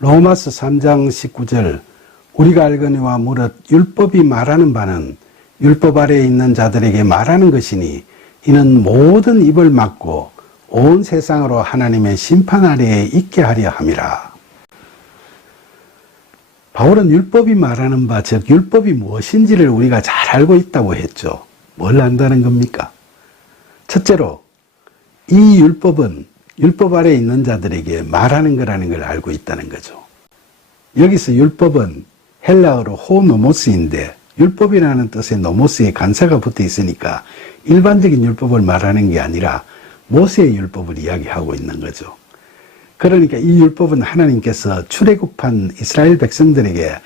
로마서 3장 19절 우리가 알거니와 무릇 율법이 말하는 바는 율법 아래에 있는 자들에게 말하는 것이니 이는 모든 입을 막고 온 세상으로 하나님의 심판 아래에 있게 하려 함이라. 바울은 율법이 말하는 바, 즉 율법이 무엇인지를 우리가 잘 알고 있다고 했죠. 뭘 안다는 겁니까? 첫째로 이 율법은 율법 아래에 있는 자들에게 말하는 거라는 걸 알고 있다는 거죠. 여기서 율법은 헬라어로 호노모스인데 율법이라는 뜻의 노모스에 간사가 붙어 있으니까 일반적인 율법을 말하는 게 아니라 모세의 율법을 이야기하고 있는 거죠. 그러니까 이 율법은 하나님께서 출애굽한 이스라엘 백성들에게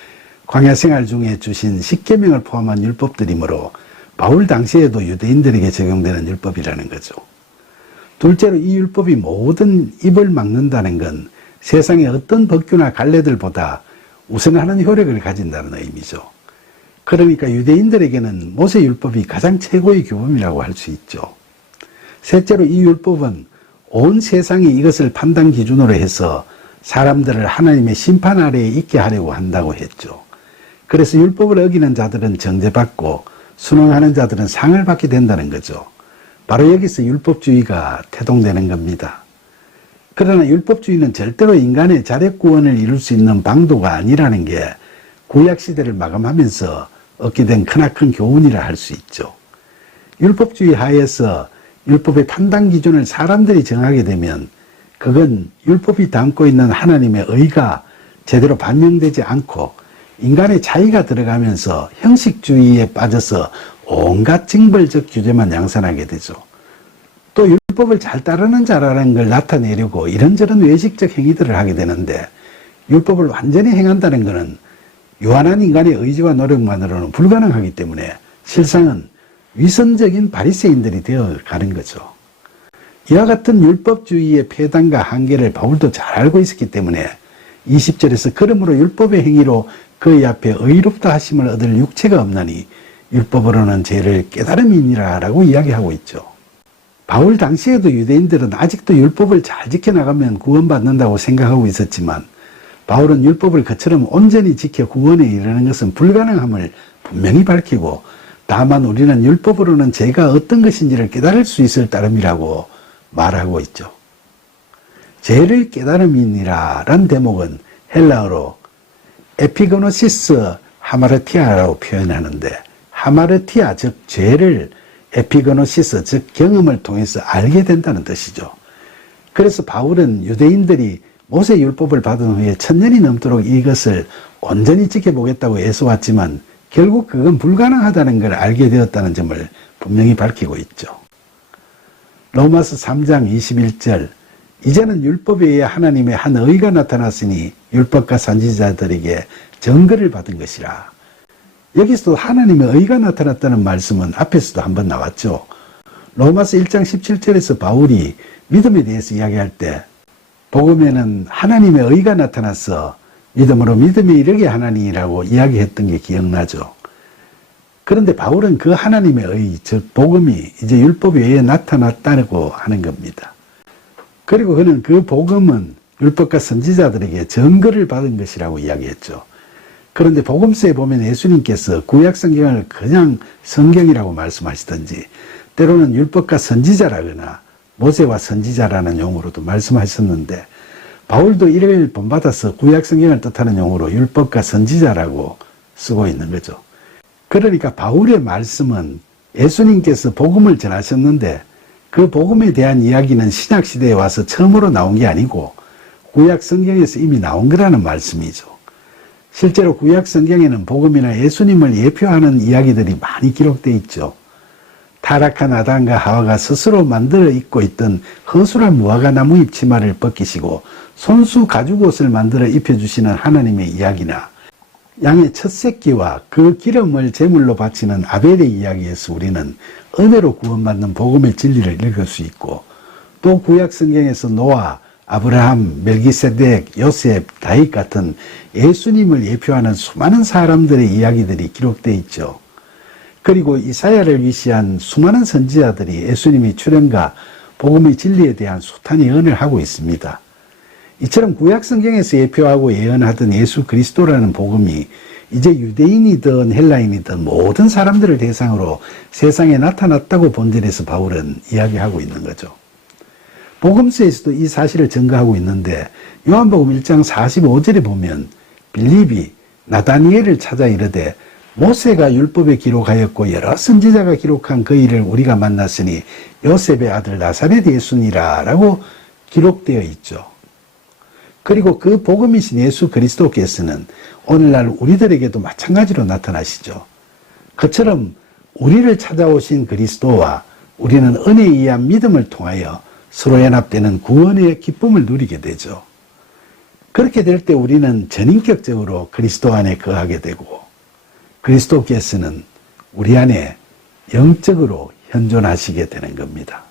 광야 생활 중에 주신 십계명을 포함한 율법들이므로 바울 당시에도 유대인들에게 적용되는 율법이라는 거죠. 둘째로 이 율법이 모든 입을 막는다는 건 세상의 어떤 법규나 관례들보다 우선하는 효력을 가진다는 의미죠. 그러니까 유대인들에게는 모세 율법이 가장 최고의 규범이라고 할 수 있죠. 셋째로 이 율법은 온 세상이 이것을 판단 기준으로 해서 사람들을 하나님의 심판 아래에 있게 하려고 한다고 했죠. 그래서 율법을 어기는 자들은 정죄받고 순응하는 자들은 상을 받게 된다는 거죠. 바로 여기서 율법주의가 태동되는 겁니다. 그러나 율법주의는 절대로 인간의 자력구원을 이룰 수 있는 방도가 아니라는 게 구약시대를 마감하면서 얻게 된 크나큰 교훈이라 할 수 있죠. 율법주의 하에서 율법의 판단 기준을 사람들이 정하게 되면 그건 율법이 담고 있는 하나님의 의가 제대로 반영되지 않고 인간의 자의가 들어가면서 형식주의에 빠져서 온갖 징벌적 규제만 양산하게 되죠. 또 율법을 잘 따르는 자라는 걸 나타내려고 이런저런 외식적 행위들을 하게 되는데 율법을 완전히 행한다는 것은 유한한 인간의 의지와 노력만으로는 불가능하기 때문에 실상은 위선적인 바리새인들이 되어가는 거죠. 이와 같은 율법주의의 폐단과 한계를 바울도 잘 알고 있었기 때문에 20절에서 그러므로 율법의 행위로 그의 앞에 의롭다 하심을 얻을 육체가 없나니 율법으로는 죄를 깨달음이니라 라고 이야기하고 있죠. 바울 당시에도 유대인들은 아직도 율법을 잘 지켜나가면 구원받는다고 생각하고 있었지만 바울은 율법을 그처럼 온전히 지켜 구원에 이르는 것은 불가능함을 분명히 밝히고 다만 우리는 율법으로는 죄가 어떤 것인지를 깨달을 수 있을 따름이라고 말하고 있죠. 죄를 깨달음이니라 란 대목은 헬라어로 에피고노시스 하마르티아라고 표현하는데 하마르티아 즉 죄를 에피고노시스 즉 경험을 통해서 알게 된다는 뜻이죠. 그래서 바울은 유대인들이 모세 율법을 받은 후에 1000년이 넘도록 이것을 온전히 지켜보겠다고 애써왔지만 결국 그건 불가능하다는 걸 알게 되었다는 점을 분명히 밝히고 있죠. 로마서 3장 21절 이제는 율법에 의해 하나님의 한 의가 나타났으니 율법과 선지자들에게 증거를 받은 것이라. 여기서도 하나님의 의가 나타났다는 말씀은 앞에서도 한번 나왔죠. 로마서 1장 17절에서 바울이 믿음에 대해서 이야기할 때 복음에는 하나님의 의가 나타나서 믿음으로 믿음에 이르게 하나니라고 이야기했던 게 기억나죠. 그런데 바울은 그 하나님의 의, 즉 복음이 이제 율법 외에 나타났다고 하는 겁니다. 그리고 그는 그 복음은 율법과 선지자들에게 증거를 받은 것이라고 이야기했죠. 그런데 복음서에 보면 예수님께서 구약 성경을 그냥 성경이라고 말씀하시든지 때로는 율법과 선지자라거나 모세와 선지자라는 용어로도 말씀하셨는데 바울도 이를 본받아서 구약 성경을 뜻하는 용어로 율법과 선지자라고 쓰고 있는 거죠. 그러니까 바울의 말씀은 예수님께서 복음을 전하셨는데 그 복음에 대한 이야기는 신약 시대에 와서 처음으로 나온 게 아니고 구약 성경에서 이미 나온 거라는 말씀이죠. 실제로 구약 성경에는 복음이나 예수님을 예표하는 이야기들이 많이 기록되어 있죠. 타락한 아담과 하와가 스스로 만들어 입고 있던 허술한 무화과 나무 잎 치마를 벗기시고 손수 가죽옷을 만들어 입혀주시는 하나님의 이야기나 양의 첫 새끼와 그 기름을 제물로 바치는 아벨의 이야기에서 우리는 은혜로 구원받는 복음의 진리를 읽을 수 있고 또 구약 성경에서 노아, 아브라함, 멜기세덱, 요셉, 다윗 같은 예수님을 예표하는 수많은 사람들의 이야기들이 기록되어 있죠. 그리고 이사야를 위시한 수많은 선지자들이 예수님의 출현과 복음의 진리에 대한 숱한 예언을 하고 있습니다. 이처럼 구약성경에서 예표하고 예언하던 예수 그리스도라는 복음이 이제 유대인이든 헬라인이든 모든 사람들을 대상으로 세상에 나타났다고 본절에서 바울은 이야기하고 있는 거죠. 복음서에서도 이 사실을 증거하고 있는데 요한복음 1장 45절에 보면 빌립이 나다니엘을 찾아 이르되 모세가 율법에 기록하였고 여러 선지자가 기록한 그 일을 우리가 만났으니 요셉의 아들 나사렛 예수니라 라고 기록되어 있죠. 그리고 그 복음이신 예수 그리스도께서는 오늘날 우리들에게도 마찬가지로 나타나시죠. 그처럼 우리를 찾아오신 그리스도와 우리는 은혜에 의한 믿음을 통하여 서로 연합되는 구원의 기쁨을 누리게 되죠. 그렇게 될 때 우리는 전인격적으로 그리스도 안에 거하게 되고 그리스도께서는 우리 안에 영적으로 현존하시게 되는 겁니다.